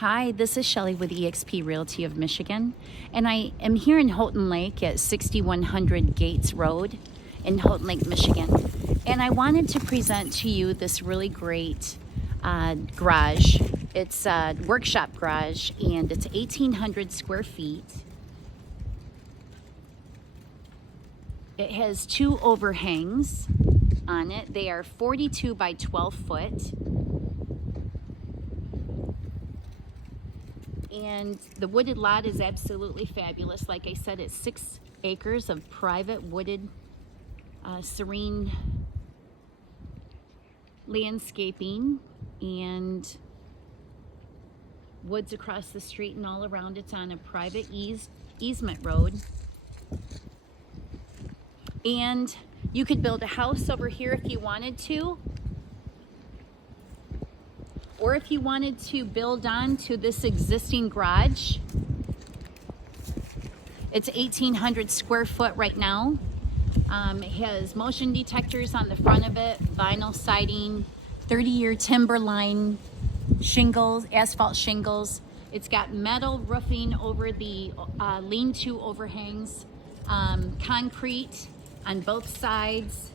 Hi, this is Shelley with eXp Realty of Michigan, and I am here in Houghton Lake at 6100 Gates Road in Houghton Lake, Michigan. And I wanted to present to you this really great garage. It's a workshop garage, and it's 1,800 square feet. It has 2 overhangs on it. They are 42 by 12 foot. And the wooded lot is absolutely fabulous. Like I said, it's 6 acres of private wooded, serene landscaping and woods across the street and all around. It's on a private easement road. And you could build a house over here if you wanted to. Or if you wanted to build on to this existing garage. It's 1,800 square foot right now. It has motion detectors on the front of it, vinyl siding, 30-year timber line shingles, asphalt shingles. It's got metal roofing over the lean-to overhangs, concrete on both sides.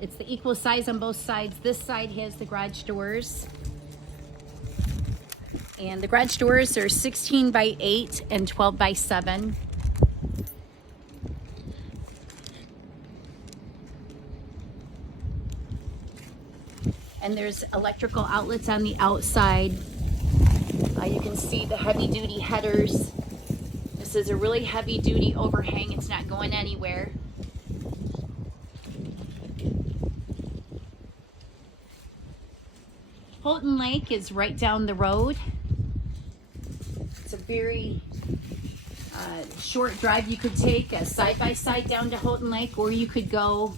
It's the equal size on both sides. This side has the garage doors. And the garage doors are 16 by 8 and 12 by 7. And there's electrical outlets on the outside. You can see the heavy duty headers. This is a really heavy duty overhang. It's not going anywhere. Houghton Lake is right down the road. It's a very short drive you could take, side by side down to Houghton Lake, or you could go,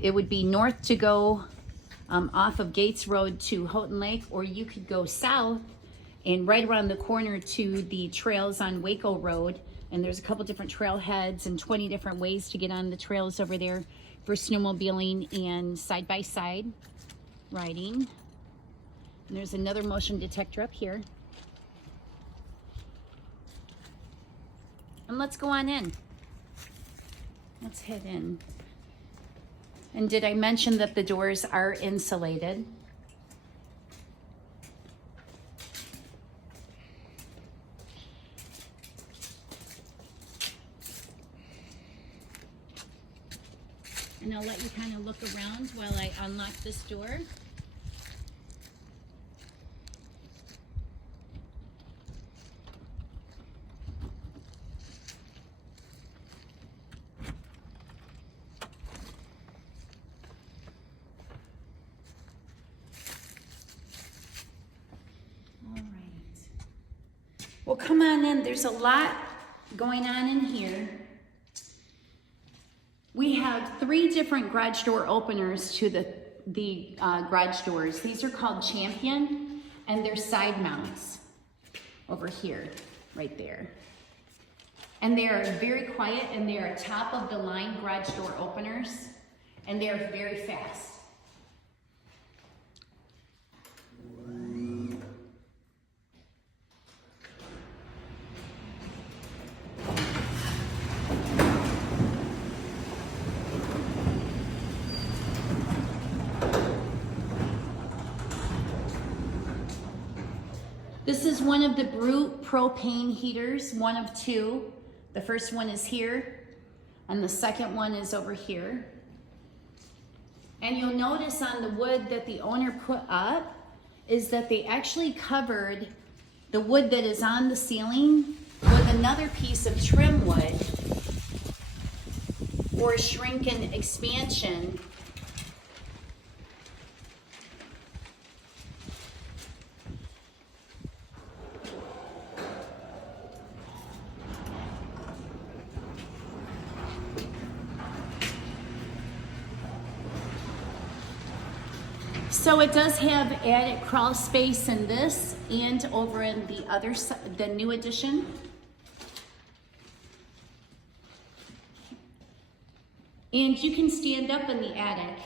it would be north to go off of Gates Road to Houghton Lake, or you could go south and right around the corner to the trails on Waco Road. And there's a couple different trailheads and 20 different ways to get on the trails over there for snowmobiling and side by side riding. And there's another motion detector up here. And let's go on in. Let's head in. And did I mention that the doors are insulated? And I'll let you kind of look around while I unlock this door. All right. Well, come on in. There's a lot going on in here. We have 3 different garage door openers to the garage doors. These are called Champion, and they're side mounts over here, right there. And they are very quiet, and they are top of the line garage door openers, and they are very fast. This is one of the Brute propane heaters, one of 2. The first one is here, and the second one is over here. And you'll notice on the wood that the owner put up is that they actually covered the wood that is on the ceiling with another piece of trim wood or shrink and expansion. So it does have added crawl space in this and over in the other side, the new addition. And you can stand up in the attic.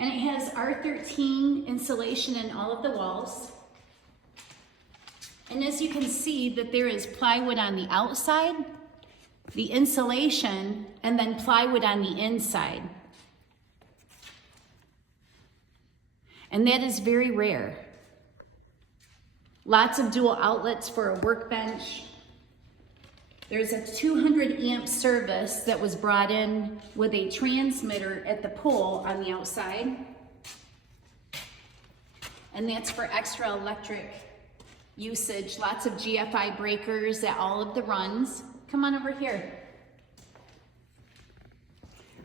And it has R13 insulation in all of the walls. And as you can see that there is plywood on the outside, the insulation, and then plywood on the inside. And that is very rare. Lots of dual outlets for a workbench. There's a 200 amp service that was brought in with a transmitter at the pole on the outside. And that's for extra electric usage. Lots of GFI breakers at all of the runs. Come on over here.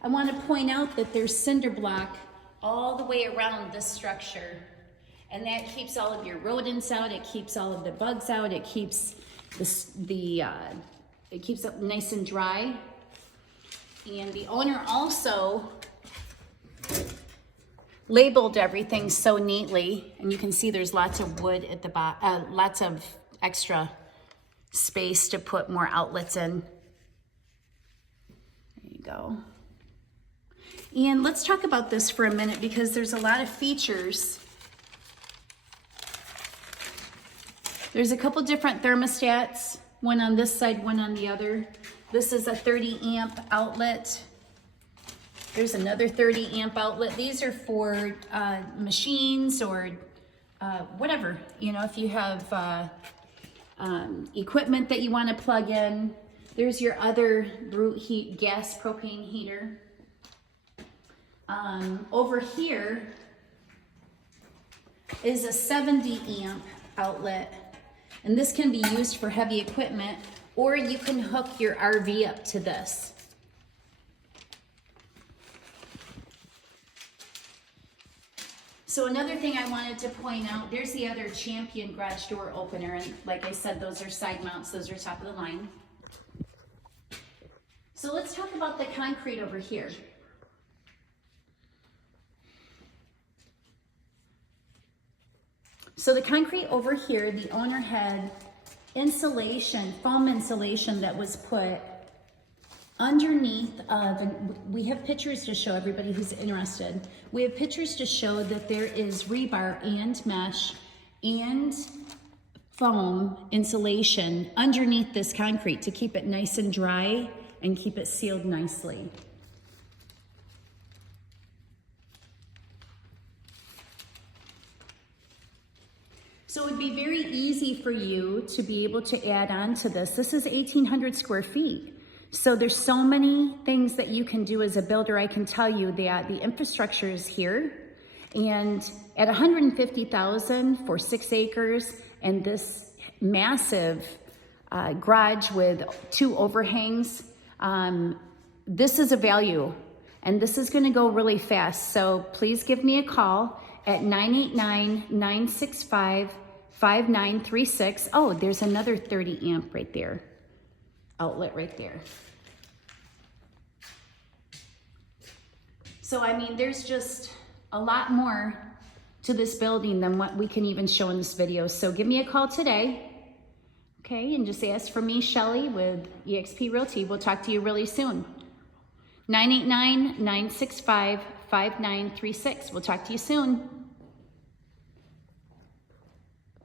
I want to point out that there's cinder block all the way around this structure. And that keeps all of your rodents out, it keeps all of the bugs out, it keeps it keeps it nice and dry. And the owner also labeled everything so neatly, and you can see there's lots of wood at the bottom, lots of extra space to put more outlets in. There you go. And let's talk about this for a minute because there's a lot of features. There's a couple different thermostats, one on this side, one on the other. This is a 30 amp outlet. There's another 30 amp outlet. These are for machines or whatever, you know, if you have equipment that you want to plug in. There's your other root heat gas propane heater. Over here is a 70 amp outlet. And this can be used for heavy equipment, or you can hook your RV up to this. So another thing I wanted to point out, there's the other Champion garage door opener. And like I said, those are side mounts, those are top of the line. So let's talk about the concrete over here. So the concrete over here, the owner had insulation, foam insulation that was put underneath of, and we have pictures to show everybody who's interested. We have pictures to show that there is rebar and mesh and foam insulation underneath this concrete to keep it nice and dry and keep it sealed nicely. So it would be very easy for you to be able to add on to this. This is 1,800 square feet. So there's so many things that you can do as a builder. I can tell you that the infrastructure is here. And at $150,000 for 6 acres and this massive garage with 2 overhangs, this is a value. And this is gonna go really fast. So please give me a call at 989-965-5936. Oh, there's another 30 amp right there, outlet right there. So, I mean, there's just a lot more to this building than what we can even show in this video. So give me a call today, okay? And just ask for me, Shelly, with eXp Realty. We'll talk to you really soon. 989-965-5936. We'll talk to you soon.